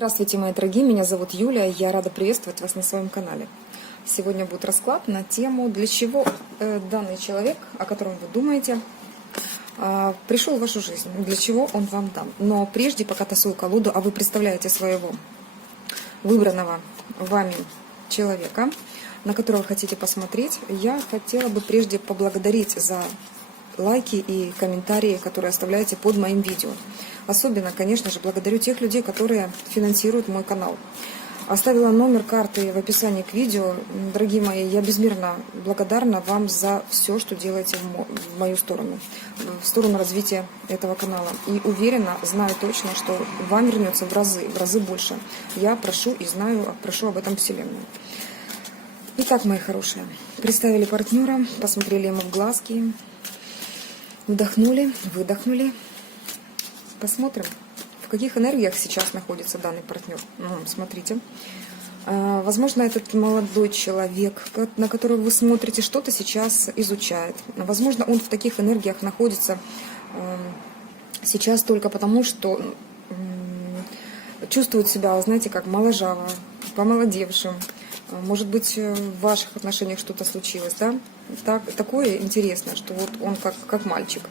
Здравствуйте, мои дорогие, меня зовут Юля, я рада приветствовать вас на своем канале. Сегодня будет расклад на тему, для чего данный человек, о котором вы думаете, пришел в вашу жизнь, для чего он вам дан. Но прежде, пока тасую колоду, а вы представляете своего выбранного вами человека, на которого хотите посмотреть, я хотела бы прежде поблагодарить за лайки и комментарии, которые оставляете под моим видео. Особенно, конечно же, благодарю тех людей, которые финансируют мой канал. Оставила номер карты в описании к видео. Дорогие мои, я безмерно благодарна вам за все, что делаете в мою сторону, в сторону развития этого канала. И уверена, знаю точно, что вам вернется в разы больше. Я прошу и знаю, прошу об этом Вселенную. Итак, мои хорошие, представили партнера, посмотрели ему в глазки, вдохнули, выдохнули. Посмотрим, в каких энергиях сейчас находится данный партнер. Смотрите. Возможно, этот молодой человек, на которого вы смотрите, что-то сейчас изучает. Возможно, он в таких энергиях находится сейчас только потому, что чувствует себя, знаете, как моложаво, помолодевшим. Может быть, в ваших отношениях что-то случилось, да? Такое интересное, что вот он как мальчик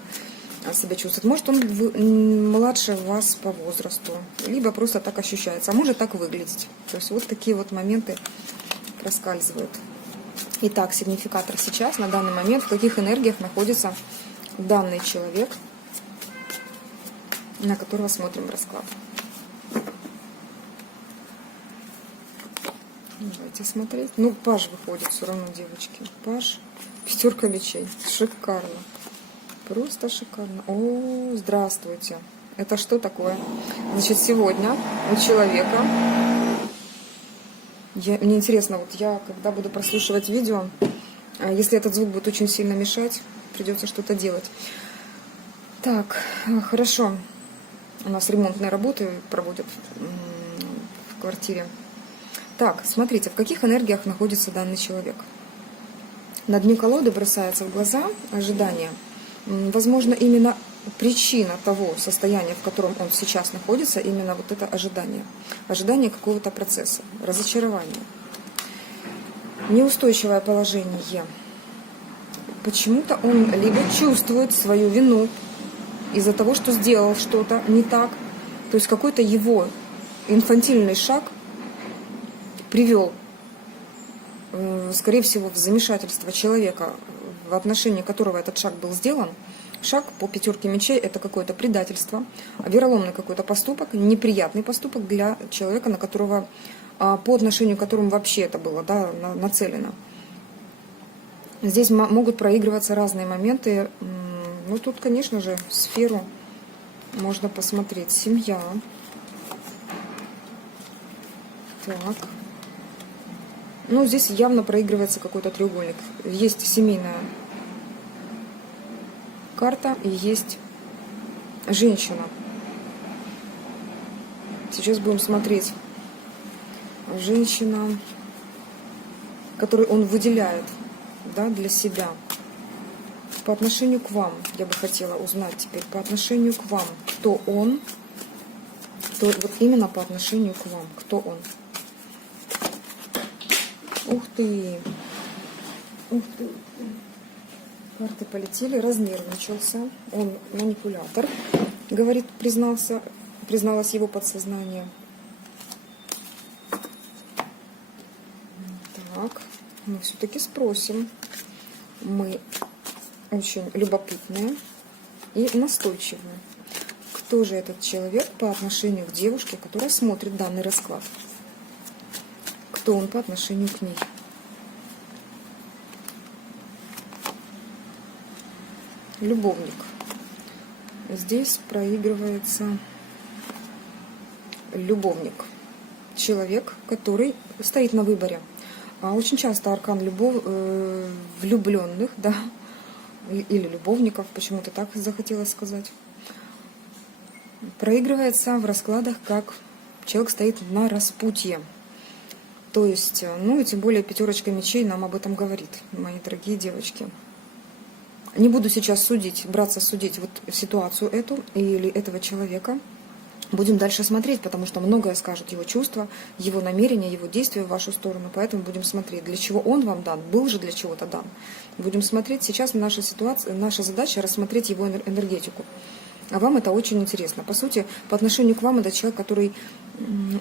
себя чувствует. Может, он младше вас по возрасту, либо просто так ощущается, а может так выглядеть. То есть вот такие вот моменты проскальзывают. Итак, сигнификатор сейчас, на данный момент, в каких энергиях находится данный человек, на которого смотрим расклад. Давайте смотреть. Ну, паж выходит все равно, девочки. Паж, пятерка мечей. Шикарно. Просто шикарно. О, здравствуйте. Это что такое? Значит, сегодня у человека... Мне интересно, вот я, когда буду прослушивать видео, если этот звук будет очень сильно мешать, придется что-то делать. Так, хорошо. У нас ремонтные работы проводят в квартире. Так, смотрите, в каких энергиях находится данный человек. На дне колоды бросается в глаза ожидание. Возможно, именно причина того состояния, в котором он сейчас находится, именно вот это ожидание. Ожидание какого-то процесса, разочарование. Неустойчивое положение. Почему-то он либо чувствует свою вину из-за того, что сделал что-то не так. То есть какой-то его инфантильный шаг привел, скорее всего, в замешательство человека, в отношении которого этот шаг был сделан. Шаг по пятерке мечей – это какое-то предательство, вероломный какой-то поступок, неприятный поступок для человека, на которого, по отношению к которому вообще это было, да, нацелено. Здесь могут проигрываться разные моменты. Ну, тут, конечно же, сферу можно посмотреть. Семья. Так. Ну, здесь явно проигрывается какой-то треугольник. Есть семейная карта и есть женщина. Сейчас будем смотреть. Женщина, которую он выделяет, да, для себя. По отношению к вам, я бы хотела узнать теперь, по отношению к вам, кто он, вот именно по отношению к вам, кто он. Ух ты! Ух ты! Карты полетели, разнервничался. Он манипулятор, говорит, призналось его подсознание. Так, мы все-таки спросим. Мы очень любопытные и настойчивые. Кто же этот человек по отношению к девушке, которая смотрит данный расклад? Кто он по отношению к ней? Любовник. Здесь проигрывается любовник. Человек, который стоит на выборе. Очень часто аркан влюбленных, да, или любовников, почему-то так захотелось сказать, проигрывается в раскладах, как человек стоит на распутье. То есть, ну и тем более пятерочка мечей нам об этом говорит, мои дорогие девочки. Не буду сейчас браться судить вот ситуацию эту или этого человека. Будем дальше смотреть, потому что многое скажут его чувства, его намерения, его действия в вашу сторону. Поэтому будем смотреть, для чего он вам дан, был же для чего-то дан. Будем смотреть. Сейчас наша ситуация, наша задача рассмотреть его энергетику. А вам это очень интересно. По сути, по отношению к вам это человек, который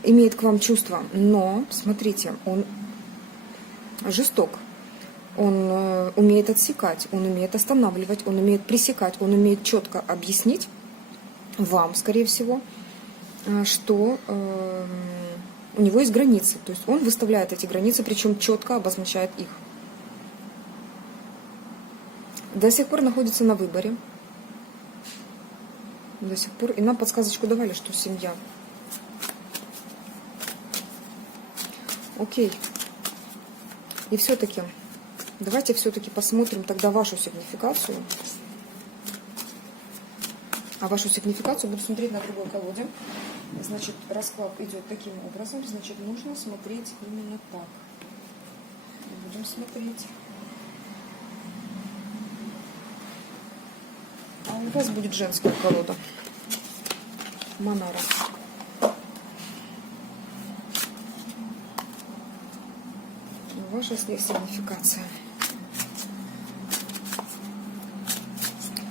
имеет к вам чувства. Но, смотрите, он жесток. Он умеет отсекать, он умеет останавливать, он умеет пресекать, он умеет четко объяснить вам, скорее всего, что у него есть границы. То есть он выставляет эти границы, причем четко обозначает их. До сих пор находится на выборе. До сих пор. И нам подсказочку давали, что семья. Окей. И все-таки, давайте все-таки посмотрим тогда вашу сигнификацию. А вашу сигнификацию буду смотреть на другой колоде. Значит, расклад идет таким образом. Значит, нужно смотреть именно так. Будем смотреть. А у вас будет женская колода. Монара. Ваша сигнификация.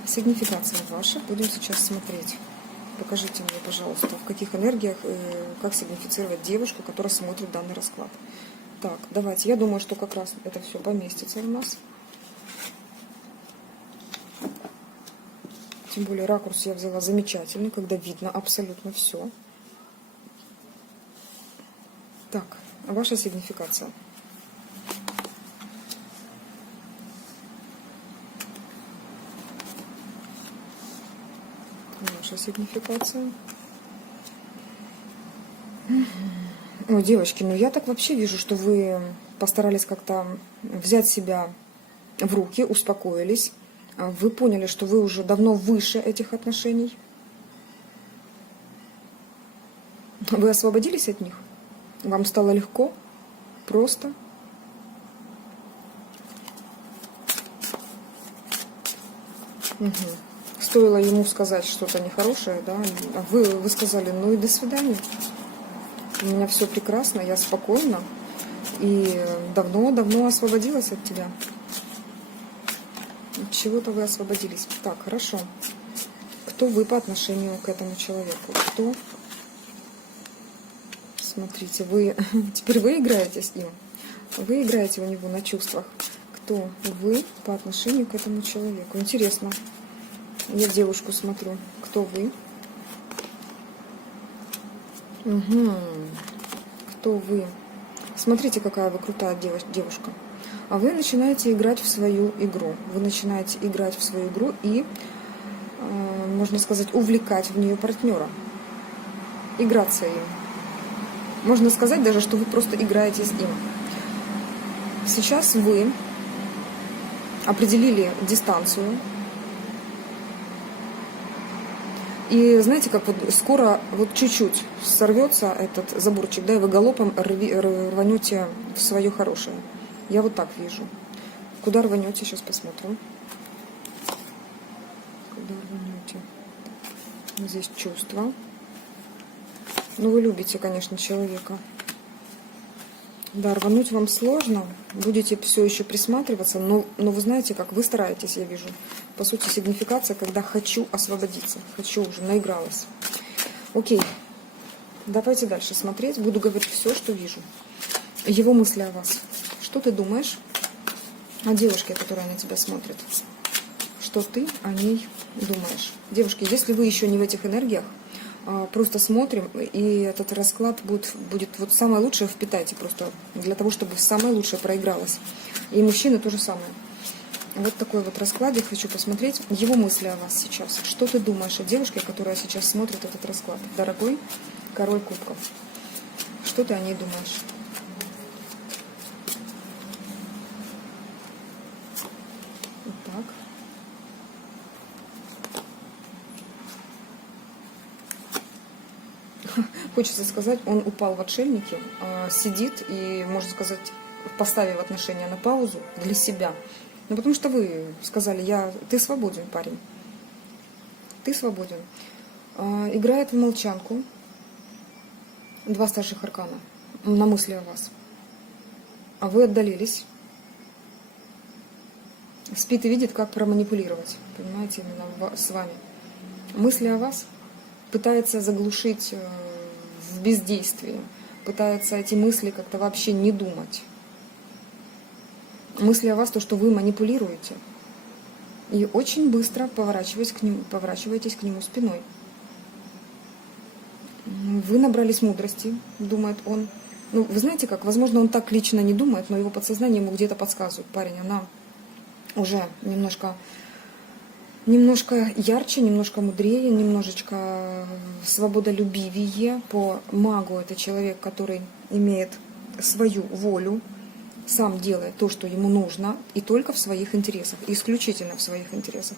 Сигнификация ваша. Будем сейчас смотреть. Покажите мне, пожалуйста, в каких энергиях, как сигнифицировать девушку, которая смотрит данный расклад. Так, давайте. Я думаю, что как раз это все поместится у нас. Тем более ракурс я взяла замечательный, когда видно абсолютно все. Так, ваша сигнификация. Ваша сигнификация. Ой, девочки, ну я так вообще вижу, что вы постарались как-то взять себя в руки, успокоились. Вы поняли, что вы уже давно выше этих отношений. Вы освободились от них? Вам стало легко? Просто? Угу. Стоило ему сказать что-то нехорошее, да? А вы сказали, ну и до свидания. У меня все прекрасно, я спокойна. И давно-давно освободилась от тебя. От чего-то вы освободились. Так, хорошо. Кто вы по отношению к этому человеку? Кто? Смотрите, вы теперь вы играете с ним. Вы играете у него на чувствах. Кто вы по отношению к этому человеку? Интересно. Я девушку смотрю. Кто вы? Угу. Кто вы? Смотрите, какая вы крутая девушка. А вы начинаете играть в свою игру. Вы начинаете играть в свою игру и, можно сказать, увлекать в нее партнера. Играться им. Можно сказать даже, что вы просто играете с ним. Сейчас вы определили дистанцию. И знаете, как вот скоро, вот чуть-чуть сорвется этот заборчик, да, и вы галопом рванете в свое хорошее. Я вот так вижу. Куда рванете, сейчас посмотрим. Куда рванете? Здесь чувства. Ну, вы любите, конечно, человека. Да, рвануть вам сложно. Будете все еще присматриваться, но вы знаете, как вы стараетесь, я вижу. По сути, сигнификация, когда хочу освободиться. Хочу уже, наигралась. Окей. Давайте дальше смотреть. Буду говорить все, что вижу. Его мысли о вас. Что ты думаешь о девушке, которая на тебя смотрит? Что ты о ней думаешь? Девушки, если вы еще не в этих энергиях, просто смотрим, и этот расклад будет вот самое лучшее впитайте просто, для того, чтобы самое лучшее проигралось. И мужчины то же самое. Вот такой вот расклад я хочу посмотреть. Его мысли о вас сейчас. Что ты думаешь о девушке, которая сейчас смотрит этот расклад? Дорогой король кубков. Что ты о ней думаешь? Вот так. Хочется сказать, он упал в отшельники, сидит и, можно сказать, поставив отношения на паузу для себя. Ну, потому что вы сказали, ты свободен, парень. Ты свободен. Играет в молчанку. 2 старших аркана на мысли о вас. А вы отдалились. Спит и видит, как проманипулировать. Понимаете, именно с вами. Мысли о вас пытается заглушить в бездействии. Пытается эти мысли как-то вообще не думать. Мысли о вас, то, что вы манипулируете. И очень быстро поворачиваетесь к нему спиной. Вы набрались мудрости, думает он. Ну, вы знаете как, возможно, он так лично не думает, но его подсознание ему где-то подсказывает. Парень, она уже немножко ярче, немножко мудрее, немножечко свободолюбивее. По магу это человек, который имеет свою волю, сам делает то, что ему нужно, и только в своих интересах, исключительно в своих интересах.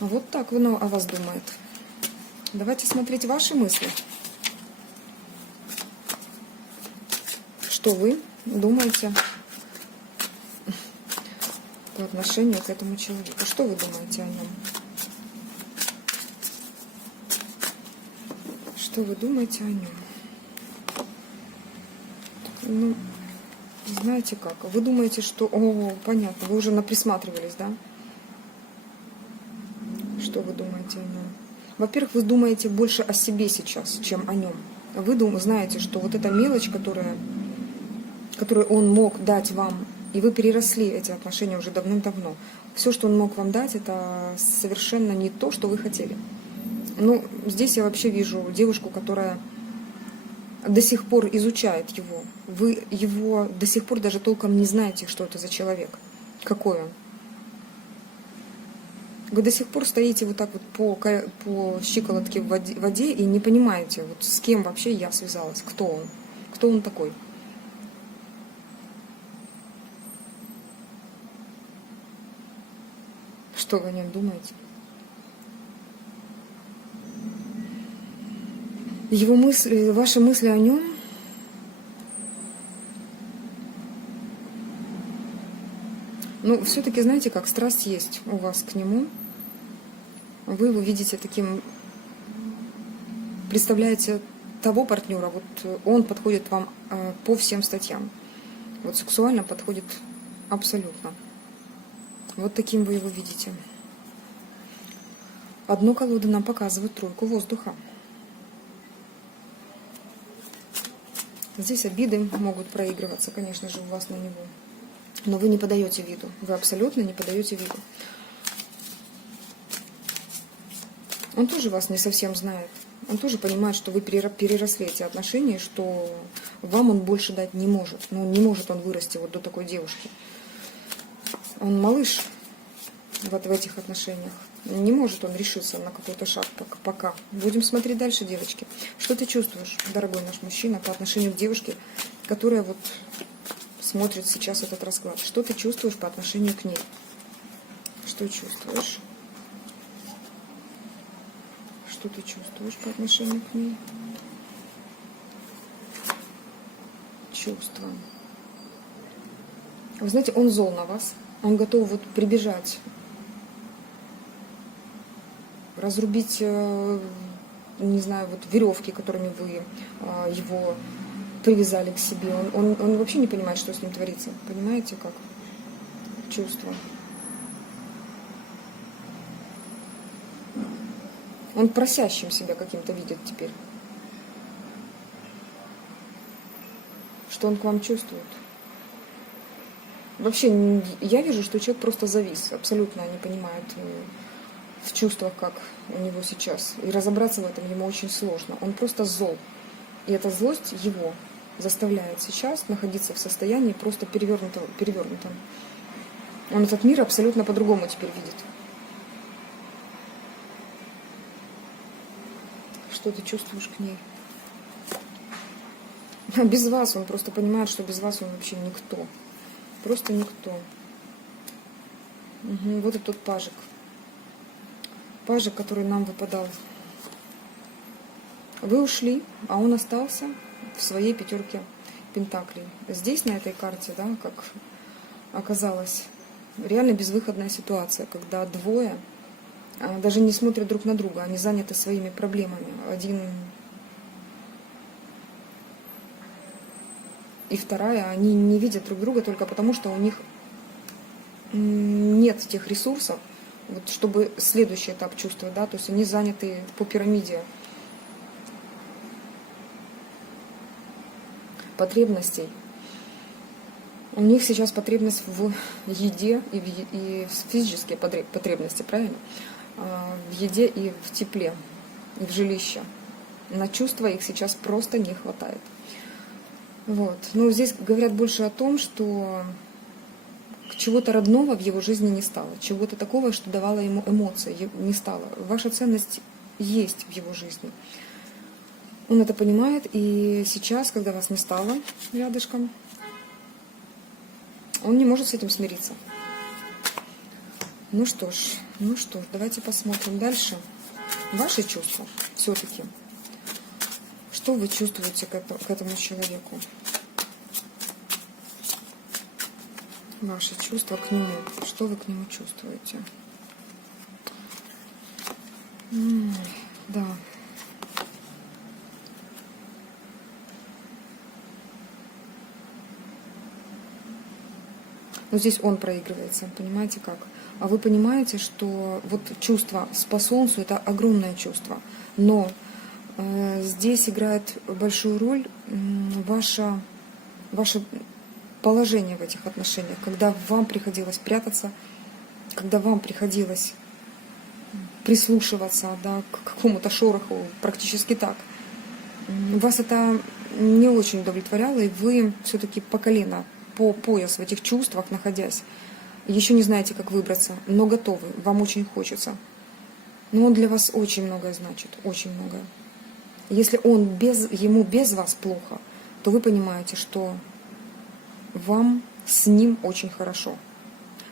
Вот так он о вас думает. Давайте смотреть ваши мысли. Что вы думаете по отношению к этому человеку? Что вы думаете о нем? Что вы думаете о нем? Ну, знаете как? Вы думаете, что... О, понятно, вы уже наприсматривались, да? Что вы думаете о нем? Во-первых, вы думаете больше о себе сейчас, чем о нем. Вы знаете, что вот эта мелочь, которую он мог дать вам, и вы переросли эти отношения уже давным-давно. Все, что он мог вам дать, это совершенно не то, что вы хотели. Ну, здесь я вообще вижу девушку, которая до сих пор изучает его. Вы его до сих пор даже толком не знаете, что это за человек, какой он. Вы до сих пор стоите вот так вот по щиколотке в воде и не понимаете, вот с кем вообще я связалась, кто он такой. Что вы о нем думаете? Его мысли, ваши мысли о нем ну, все-таки, знаете, как страсть есть у вас к нему. Вы его видите таким, представляете того партнера, вот он подходит вам по всем статьям. Вот сексуально подходит абсолютно. Вот таким вы его видите. Одну колоду нам показывает тройку воздуха. Здесь обиды могут проигрываться, конечно же, у вас на него. Но вы не подаете виду. Вы абсолютно не подаете виду. Он тоже вас не совсем знает. Он тоже понимает, что вы переросли эти отношения, что вам он больше дать не может. Ну, не может он вырасти вот до такой девушки. Он малыш вот в этих отношениях. Не может он решиться на какой-то шаг пока. Будем смотреть дальше, девочки. Что ты чувствуешь, дорогой наш мужчина, по отношению к девушке, которая вот смотрит сейчас этот расклад? Что ты чувствуешь по отношению к ней? Что чувствуешь? Что ты чувствуешь по отношению к ней? Чувства. Вы знаете, он зол на вас. Он готов вот прибежать, разрубить, не знаю, вот веревки, которыми вы его привязали к себе. Он вообще не понимает, что с ним творится. Понимаете, как? Чувство. Он просящим себя каким-то видит теперь. Что он к вам чувствует? Вообще, я вижу, что человек просто завис. Абсолютно не понимает в чувствах, как у него сейчас. И разобраться в этом ему очень сложно. Он просто зол. И эта злость его заставляет сейчас находиться в состоянии просто перевернутом. Он этот мир абсолютно по-другому теперь видит. Что ты чувствуешь к ней? Без вас он просто понимает, что без вас он вообще никто. Просто никто. Угу, вот этот пажик. Пажик, который нам выпадал. Вы ушли, а он остался в своей 5 пентаклей. Здесь, на этой карте, да, как оказалось, реально безвыходная ситуация, когда двое даже не смотрят друг на друга, они заняты своими проблемами. Один и вторая, они не видят друг друга только потому, что у них нет тех ресурсов, вот, чтобы следующий этап чувствовать, да, то есть они заняты по пирамиде потребностей. У них сейчас потребность в еде и физические потребности, правильно? В еде и в тепле, и в жилище. На чувства их сейчас просто не хватает. Вот. Но здесь говорят больше о том, что чего-то родного в его жизни не стало, чего-то такого, что давало ему эмоции, не стало. Ваша ценность есть в его жизни. Он это понимает, и сейчас, когда вас не стало рядышком, он не может с этим смириться. Ну что ж, давайте посмотрим дальше. Ваши чувства все-таки. Что вы чувствуете к этому человеку? Ваши чувства к нему. Что вы к нему чувствуете? Да. Но здесь он проигрывается, понимаете как? А вы понимаете, что вот чувство по Солнцу — это огромное чувство. Но здесь играет большую роль ваше положение в этих отношениях, когда вам приходилось прятаться, когда вам приходилось прислушиваться, да, к какому-то шороху, практически так. Вас это не очень удовлетворяло, и вы все-таки по колено, по пояс в этих чувствах находясь, еще не знаете, как выбраться, но готовы, вам очень хочется. Но он для вас очень многое значит, очень многое. Если ему без вас плохо, то вы понимаете, что вам с ним очень хорошо.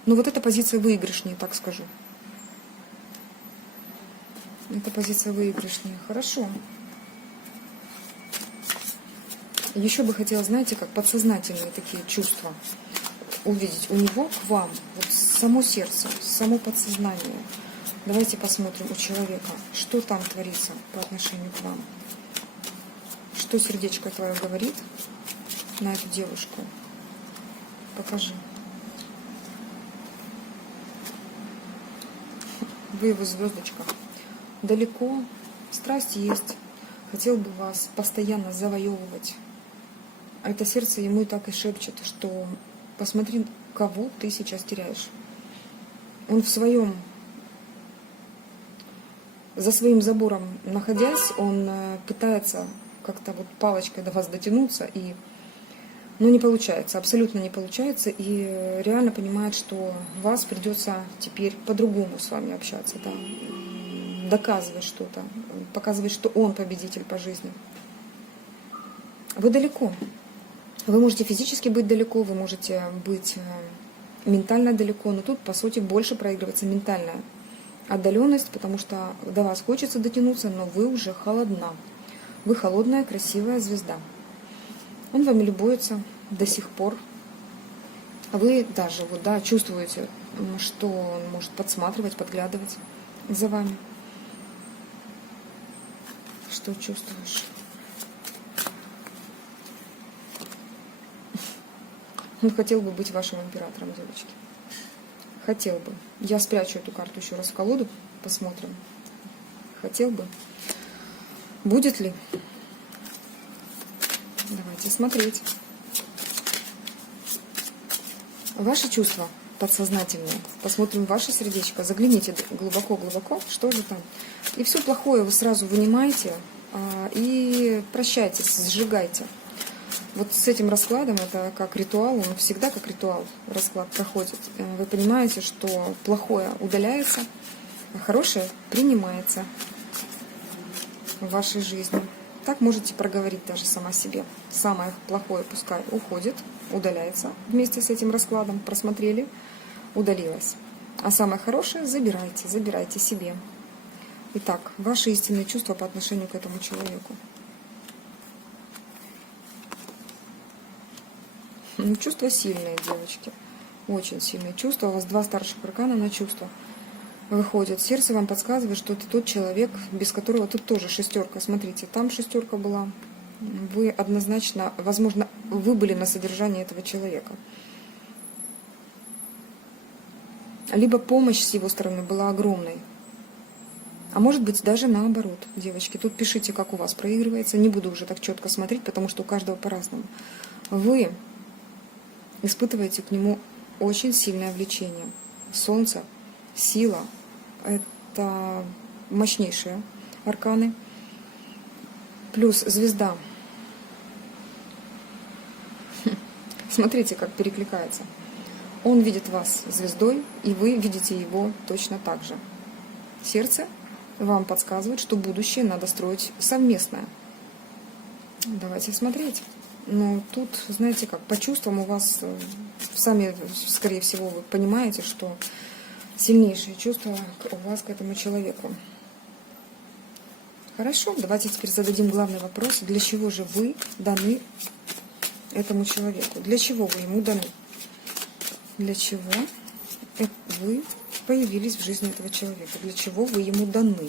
Но вот эта позиция выигрышнее, так скажу. Эта позиция выигрышнее. Хорошо. Еще бы хотела, знаете, как подсознательные такие чувства увидеть у него к вам. Вот само сердце, само подсознание. Давайте посмотрим у человека, что там творится по отношению к вам. Что сердечко твое говорит на эту девушку. Покажи. Вы его звездочка. Далеко, страсть есть. Хотел бы вас постоянно завоевывать. А это сердце ему и так и шепчет, что посмотри, кого ты сейчас теряешь. Он за своим забором находясь, он пытается как-то вот палочкой до вас дотянуться, но не получается, абсолютно не получается, и реально понимает, что вас придется теперь по-другому с вами общаться, да, доказывать что-то, показывать, что он победитель по жизни. Вы далеко. Вы можете физически быть далеко, вы можете быть ментально далеко, но тут, по сути, больше проигрывается ментальная отдаленность, потому что до вас хочется дотянуться, но вы уже холодна. Вы холодная, красивая звезда. Он вами любуется до сих пор. Вы даже чувствуете, что он может подсматривать, подглядывать за вами. Что чувствуешь? Он хотел бы быть вашим императором, девочки. Хотел бы. Я спрячу эту карту еще раз в колоду, посмотрим. Хотел бы. Будет ли? Давайте смотреть. Ваши чувства подсознательные. Посмотрим ваше сердечко. Загляните глубоко-глубоко, что же там. И все плохое вы сразу вынимаете и прощайтесь, сжигайте. Вот с этим раскладом, это как ритуал, он всегда как ритуал расклад проходит. Вы понимаете, что плохое удаляется, а хорошее принимается в вашей жизни. Так можете проговорить даже сама себе. Самое плохое пускай уходит, удаляется вместе с этим раскладом. Просмотрели, удалилось. А самое хорошее забирайте себе. Итак, ваши истинные чувства по отношению к этому человеку. Чувства сильные, девочки. Очень сильные чувства. У вас 2 старших аркана на чувства. выходит. Сердце вам подсказывает, что это тот человек, без которого тут тоже шестерка. Смотрите, там шестерка была. Вы однозначно, возможно, вы были на содержании этого человека. Либо помощь с его стороны была огромной. А может быть даже наоборот, девочки. Тут пишите, как у вас проигрывается. Не буду уже так четко смотреть, потому что у каждого по-разному. Вы испытываете к нему очень сильное влечение. Солнце, сила – это мощнейшие арканы. Плюс звезда. Смотрите, как перекликается. Он видит вас звездой, и вы видите его точно так же. Сердце вам подсказывает, что будущее надо строить совместное. Давайте смотреть. Но тут, знаете как, по чувствам у вас, сами, скорее всего, вы понимаете, что сильнейшие чувства у вас к этому человеку. Хорошо, давайте теперь зададим главный вопрос. Для чего же вы даны этому человеку? Для чего вы ему даны? Для чего вы появились в жизни этого человека? Для чего вы ему даны?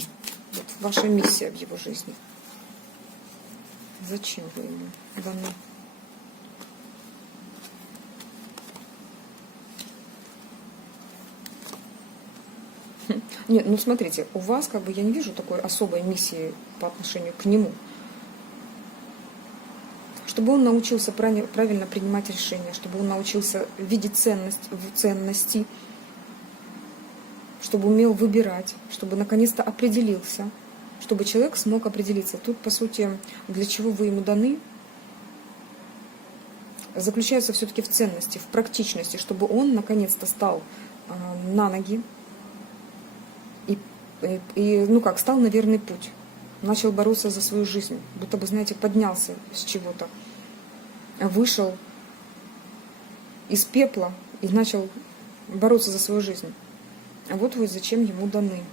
Вот ваша миссия в его жизни. Зачем вы ему даны? Нет, ну смотрите, у вас как бы я не вижу такой особой миссии по отношению к нему. Чтобы он научился правильно принимать решения, чтобы он научился видеть ценность в ценности, чтобы умел выбирать, чтобы наконец-то определился, чтобы человек смог определиться. Тут, по сути, для чего вы ему даны, заключается все-таки в ценности, в практичности, чтобы он наконец-то стал на ноги и ну как, стал на верный путь, начал бороться за свою жизнь, будто бы, знаете, поднялся с чего-то, вышел из пепла и начал бороться за свою жизнь. А вот вы зачем ему даны.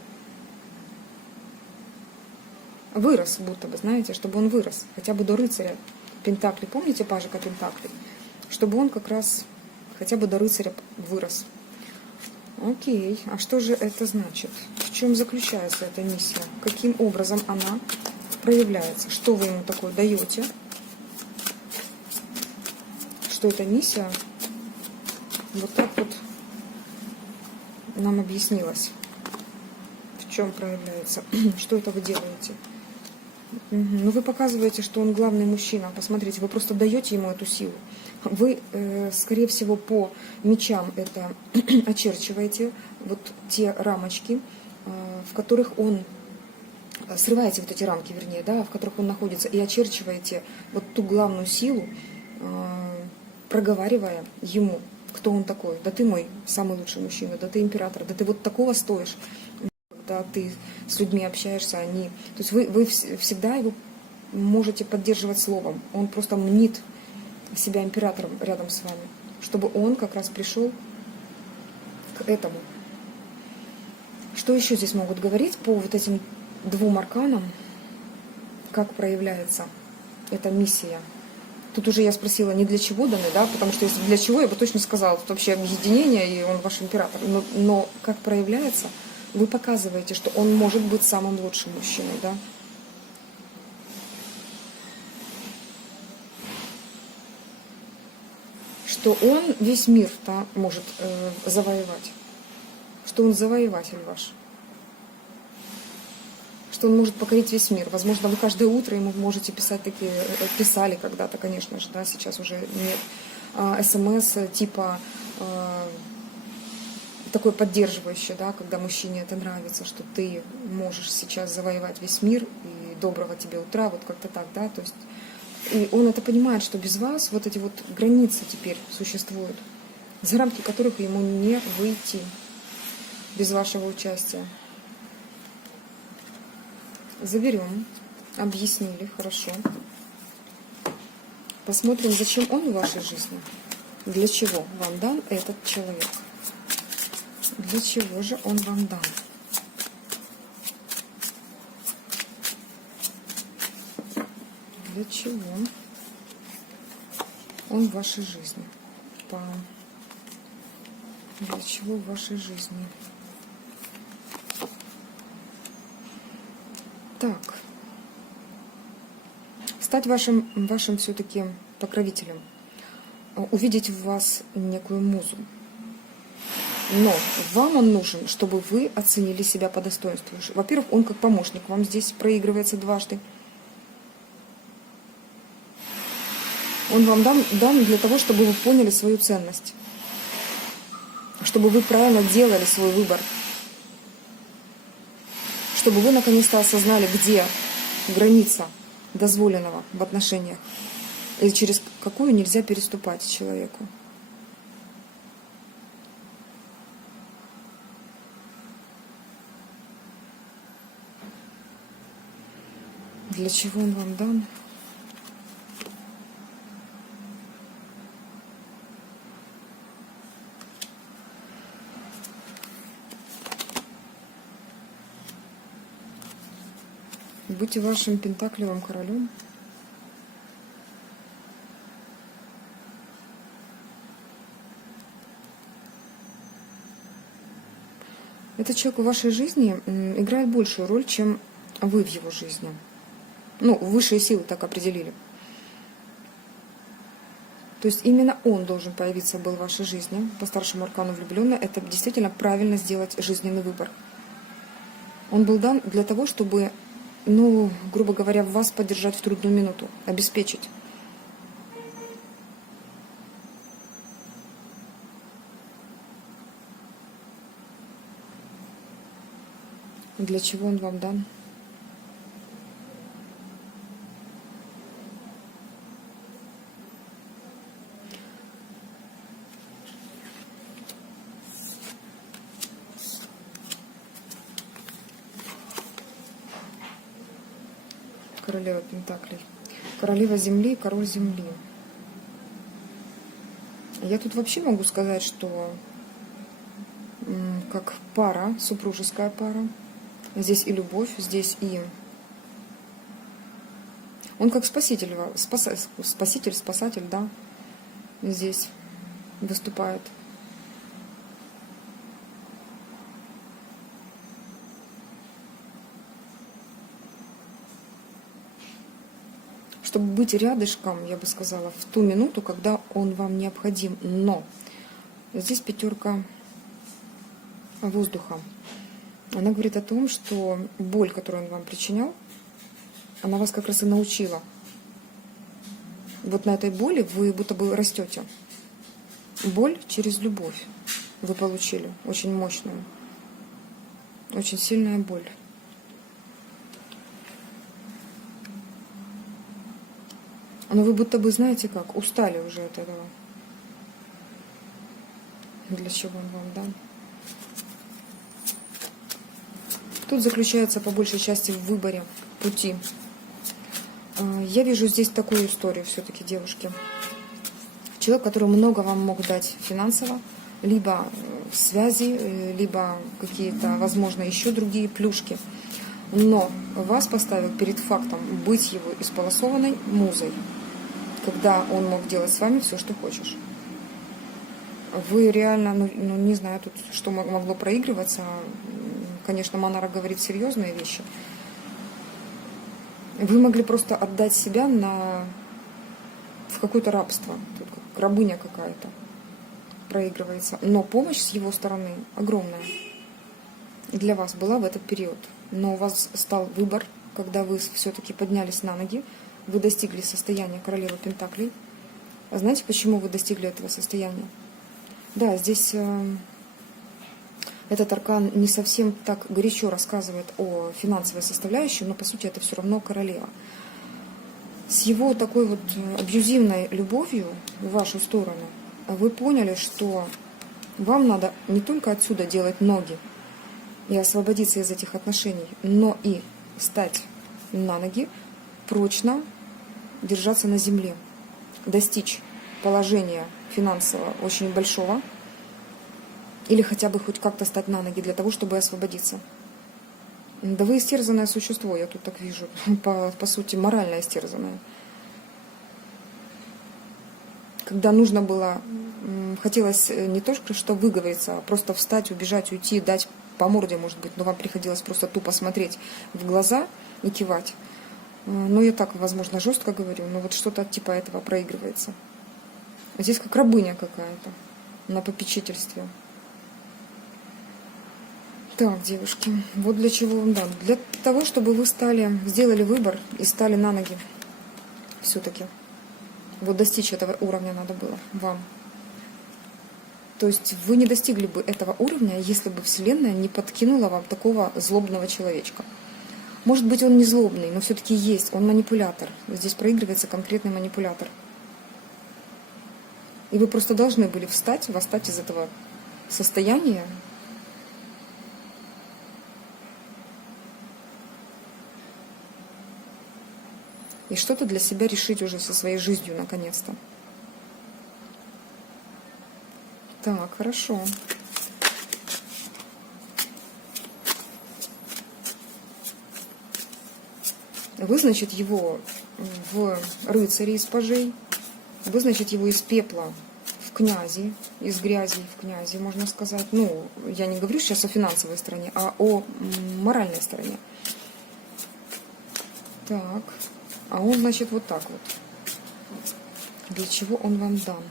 Вырос, будто бы, знаете, чтобы он вырос, хотя бы до рыцаря Пентаклей. Помните пажика Пентаклей? Чтобы он как раз хотя бы до рыцаря вырос. Окей, а что же это значит? В чем заключается эта миссия? Каким образом она проявляется? Что вы ему такое даете? Что эта миссия вот так вот нам объяснилась? В чем проявляется? Что это вы делаете? Ну, вы показываете, что он главный мужчина. Посмотрите, вы просто даете ему эту силу. Вы, скорее всего, по мечам это очерчиваете, вот те рамочки, в которых он, срываете вот эти рамки, вернее, да, в которых он находится, и очерчиваете вот ту главную силу, проговаривая ему, кто он такой. Да ты мой самый лучший мужчина, да ты император, да ты вот такого стоишь. Когда ты с людьми общаешься, они... То есть вы всегда его можете поддерживать словом. Он просто мнит себя императором рядом с вами, чтобы он как раз пришел к этому. Что еще здесь могут говорить по вот этим двум арканам? Как проявляется эта миссия? Тут уже я спросила, не для чего даны, да, потому что если для чего, я бы точно сказала, тут вообще объединение, и он ваш император. Но как проявляется? Вы показываете, что он может быть самым лучшим мужчиной, да? Что он весь мир-то может завоевать. Что он завоеватель ваш. Что он может покорить весь мир. Возможно, вы каждое утро ему можете писать такие, писали когда-то, конечно же, да, сейчас уже нет, СМС типа такое поддерживающее, да, когда мужчине это нравится, что ты можешь сейчас завоевать весь мир, и доброго тебе утра, вот как-то так, да, то есть, и он это понимает, что без вас вот эти вот границы теперь существуют, за рамки которых ему не выйти без вашего участия. Заберем, объяснили, хорошо. Посмотрим, зачем он в вашей жизни, для чего вам дан этот человек. Для чего же он вам дан? Для чего он в вашей жизни? Для чего в вашей жизни? Так, стать вашим все-таки покровителем, увидеть в вас некую музу. Но вам он нужен, чтобы вы оценили себя по достоинству. Во-первых, он как помощник вам здесь проигрывается дважды. Он вам дан для того, чтобы вы поняли свою ценность. Чтобы вы правильно делали свой выбор. Чтобы вы наконец-то осознали, где граница дозволенного в отношениях. И через какую нельзя переступать человеку. Для чего он вам дан? Быть вашим пентаклевым королем. Этот человек в вашей жизни играет большую роль, чем вы в его жизни. Ну, высшие силы так определили. То есть именно он должен появиться был в вашей жизни. По старшему аркану влюбленный. Это действительно правильно сделать жизненный выбор. Он был дан для того, чтобы, ну, грубо говоря, вас поддержать в трудную минуту, обеспечить. Для чего он вам дан? Королева пентаклей. Королева земли, король земли. Я тут вообще могу сказать, что как пара, супружеская пара, здесь и любовь, здесь и... Он как спаситель, спасатель, да, здесь выступает. Чтобы быть рядышком, я бы сказала, в ту минуту, когда он вам необходим. Но здесь пятерка воздуха. Она говорит о том, что боль, которую он вам причинял, она вас как раз и научила. Вот на этой боли вы будто бы растете. Боль через любовь вы получили, очень мощную, очень сильная боль. Но вы будто бы, знаете как, устали уже от этого. Для чего он вам дан? Тут заключается по большей части в выборе пути. Я вижу здесь такую историю все-таки, девушки. Человек, который много вам мог дать финансово, либо связи, либо какие-то, возможно, еще другие плюшки. Но вас поставил перед фактом быть его исполосованной музой, когда он мог делать с вами все, что хочешь. Вы реально, ну не знаю, тут что могло проигрываться. Конечно, Манара говорит серьезные вещи. Вы могли просто отдать себя в какое-то рабство. Тут как рабыня какая-то проигрывается. Но помощь с его стороны огромная для вас была в этот период. Но у вас стал выбор, когда вы все-таки поднялись на ноги, вы достигли состояния королевы пентаклей. А знаете, почему вы достигли этого состояния? Да, здесь этот аркан не совсем так горячо рассказывает о финансовой составляющей, но по сути это все равно королева. С его такой вот абьюзивной любовью в вашу сторону вы поняли, что вам надо не только отсюда делать ноги и освободиться из этих отношений, но и стать на ноги, прочно держаться на земле, достичь положения финансового очень большого, или хотя бы хоть как-то стать на ноги для того, чтобы освободиться. Да вы истерзанное существо, я тут так вижу, по сути, морально истерзанное. Когда хотелось не то, что выговориться, а просто встать, убежать, уйти, дать по морде, может быть, но вам приходилось просто тупо смотреть в глаза и кивать. Ну, я так, возможно, жестко говорю, но вот что-то типа этого проигрывается. Здесь как рабыня какая-то на попечительстве. Так, девушки, вот для чего вам дам. Для того, чтобы вы сделали выбор и стали на ноги. Все-таки. Вот достичь этого уровня надо было вам. То есть вы не достигли бы этого уровня, если бы Вселенная не подкинула вам такого злобного человечка. Может быть, он не злобный, но все-таки есть, он манипулятор. Здесь проигрывается конкретный манипулятор. И вы просто должны были восстать из этого состояния. И что-то для себя решить уже со своей жизнью, наконец-то. Так, хорошо. Вы, значит, его в рыцаре из пажей, вы, значит, его из пепла в князи, из грязи в князи, можно сказать. Ну, я не говорю сейчас о финансовой стороне, а о моральной стороне. Так, а он, значит, вот так вот. Для чего он вам дан?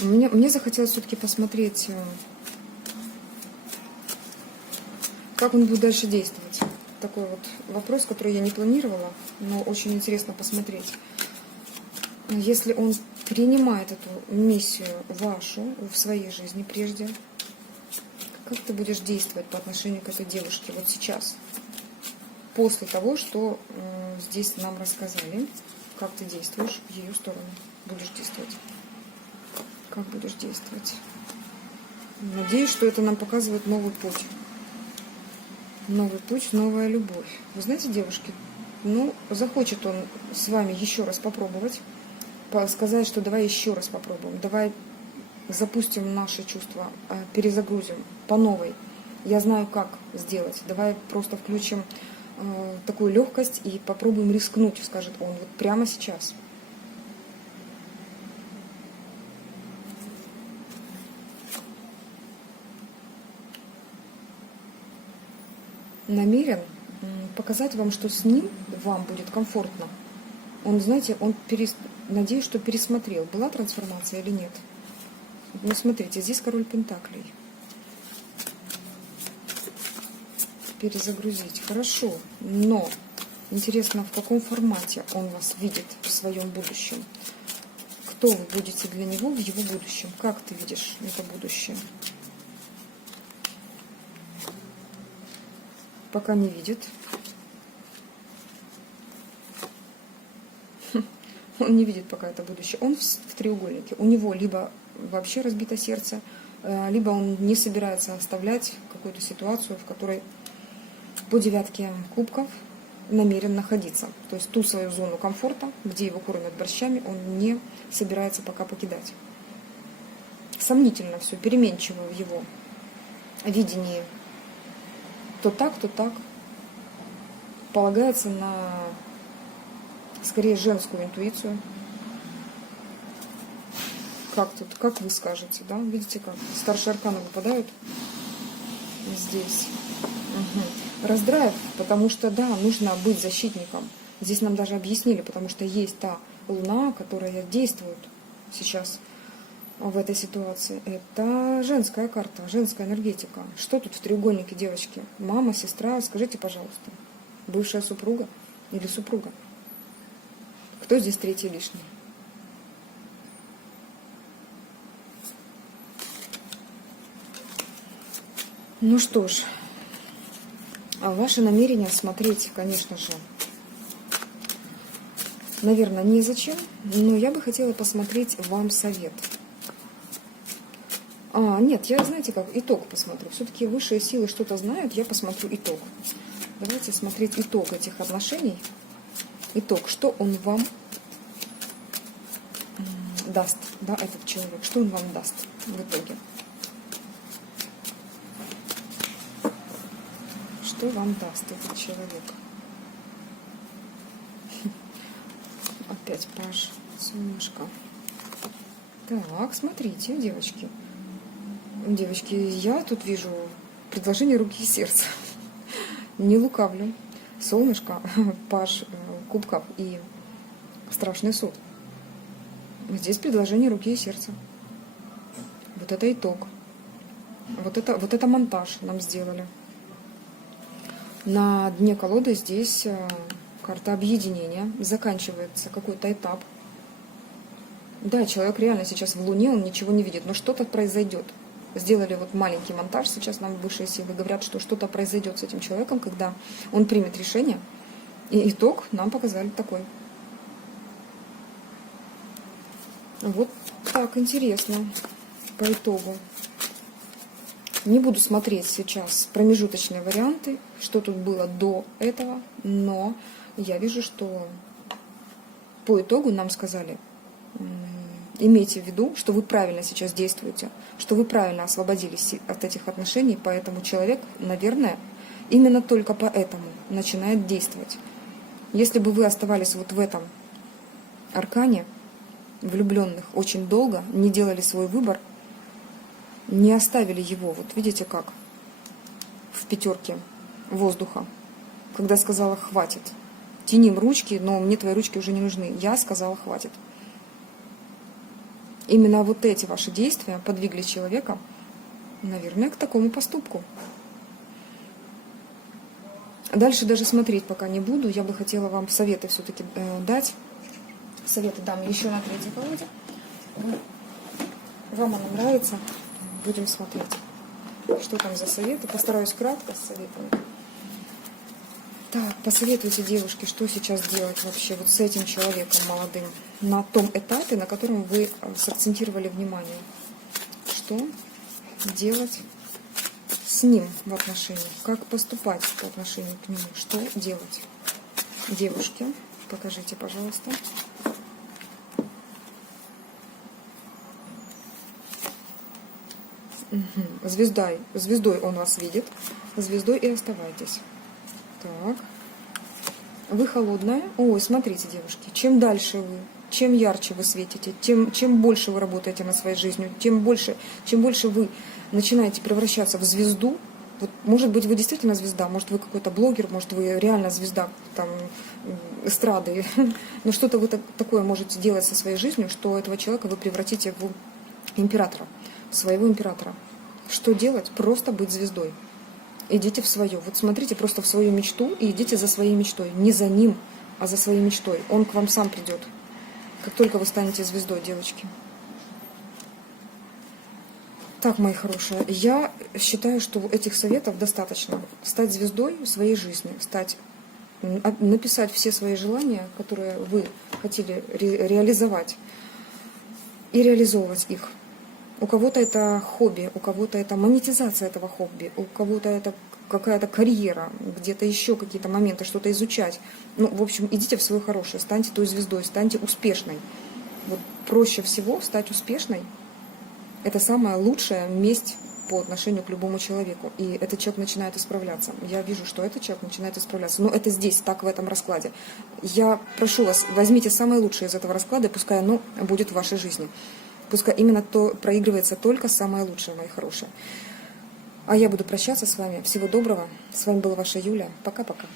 Мне захотелось все-таки посмотреть, как он будет дальше действовать. Такой вот вопрос, который я не планировала, но очень интересно посмотреть. Если он принимает эту миссию вашу в своей жизни прежде, как ты будешь действовать по отношению к этой девушке вот сейчас? После того, что здесь нам рассказали, как ты действуешь в ее сторону, будешь действовать. Как будешь действовать? Надеюсь, что это нам показывает новый путь. Новый путь, новая любовь. Вы знаете, девушки, ну, захочет он с вами еще раз попробовать, сказать, что давай еще раз попробуем, давай запустим наши чувства, перезагрузим по новой. Я знаю, как сделать. Давай просто включим такую легкость и попробуем рискнуть, скажет он, вот прямо сейчас. Намерен показать вам, что с ним вам будет комфортно. Он, знаете, надеюсь, что пересмотрел, была трансформация или нет. Ну, смотрите, здесь король пентаклей. Перезагрузить. Хорошо, но интересно, в каком формате он вас видит в своем будущем. Кто вы будете для него в его будущем? Как ты видишь это будущее? Пока не видит. Он не видит пока это будущее. Он в треугольнике. У него либо вообще разбито сердце, либо он не собирается оставлять какую-то ситуацию, в которой по девятке кубков намерен находиться. То есть ту свою зону комфорта, где его кормят борщами, он не собирается пока покидать. Сомнительно все, переменчиво в его видении. То так, то так. Полагается на, скорее, женскую интуицию. Как тут, как вы скажете, да? Видите, как старшие арканы выпадают здесь. Угу. Раздрайв, потому что, да, нужно быть защитником. Здесь нам даже объяснили, потому что есть та луна, которая действует сейчас в этой ситуации. Это женская карта, женская энергетика. Что тут в треугольнике, девочки? Мама, сестра, скажите, пожалуйста. Бывшая супруга или супруга? Кто здесь третий лишний? Ну что ж, а ваше намерение смотреть, конечно же, наверное, незачем, но я бы хотела посмотреть вам совет. Нет, я, знаете как, итог посмотрю. Все-таки высшие силы что-то знают, я посмотрю итог. Давайте смотреть итог этих отношений. Итог, что он вам даст, да, этот человек, что он вам даст в итоге. Что вам даст этот человек? Опять паж, солнышко. Так, смотрите, девочки. Девочки, я тут вижу предложение руки и сердца. Не лукавлю. Солнышко, паж кубков и страшный суд. Здесь предложение руки и сердца. Вот это итог. Вот это монтаж нам сделали. На дне колоды здесь карта объединения. Заканчивается какой-то этап. Да, человек реально сейчас в Луне, он ничего не видит, но что-то произойдет. Сделали вот маленький монтаж, сейчас нам высшие силы говорят, что что-то произойдет с этим человеком, когда он примет решение. И итог нам показали такой. Вот так интересно по итогу. Не буду смотреть сейчас промежуточные варианты, что тут было до этого, но я вижу, что по итогу нам сказали: имейте в виду, что вы правильно сейчас действуете, что вы правильно освободились от этих отношений, поэтому человек, наверное, именно только поэтому начинает действовать. Если бы вы оставались вот в этом аркане влюбленных очень долго, не делали свой выбор, не оставили его, вот видите как, в пятерке воздуха, когда сказала «хватит», тянем ручки, но мне твои ручки уже не нужны, я сказала «хватит». Именно вот эти ваши действия подвигли человека, наверное, к такому поступку. Дальше даже смотреть пока не буду. Я бы хотела вам советы все-таки дать. Советы дам еще на третьей колоде. Вам она нравится? Будем смотреть, что там за советы. Постараюсь кратко с советами. Так, посоветуйте, девушки, что сейчас делать вообще вот с этим человеком молодым на том этапе, на котором вы сакцентировали внимание. Что делать с ним в отношениях? Как поступать по отношению к нему? Что делать? Девушки, покажите, пожалуйста. Угу. Звездой он вас видит. Звездой и оставайтесь. Так. Вы холодная. Ой, смотрите, девушки, чем дальше вы, чем ярче вы светите, чем больше вы работаете над своей жизнью, чем больше вы начинаете превращаться в звезду. Вот, может быть, вы действительно звезда, может, вы какой-то блогер, может, вы реально звезда там, эстрады, но что-то вы такое можете делать со своей жизнью, что этого человека вы превратите в императора, в своего императора. Что делать? Просто быть звездой. Идите в свое. Вот смотрите просто в свою мечту и идите за своей мечтой. Не за ним, а за своей мечтой. Он к вам сам придет. Как только вы станете звездой, девочки. Так, мои хорошие, я считаю, что этих советов достаточно. Стать звездой в своей жизни, написать все свои желания, которые вы хотели реализовать, и реализовывать их. У кого-то это хобби, у кого-то это монетизация этого хобби, у кого-то это какая-то карьера, где-то еще какие-то моменты, что-то изучать. Ну, в общем, идите в свое хорошее, станьте той звездой, станьте успешной. Вот проще всего стать успешной. Это самая лучшая месть по отношению к любому человеку. И этот человек начинает исправляться. Я вижу, что этот человек начинает исправляться. Но это здесь, так в этом раскладе. Я прошу вас, возьмите самое лучшее из этого расклада, пускай оно будет в вашей жизни. Пускай именно то проигрывается только самое лучшее, мои хорошие. А я буду прощаться с вами. Всего доброго. С вами была ваша Юля. Пока-пока.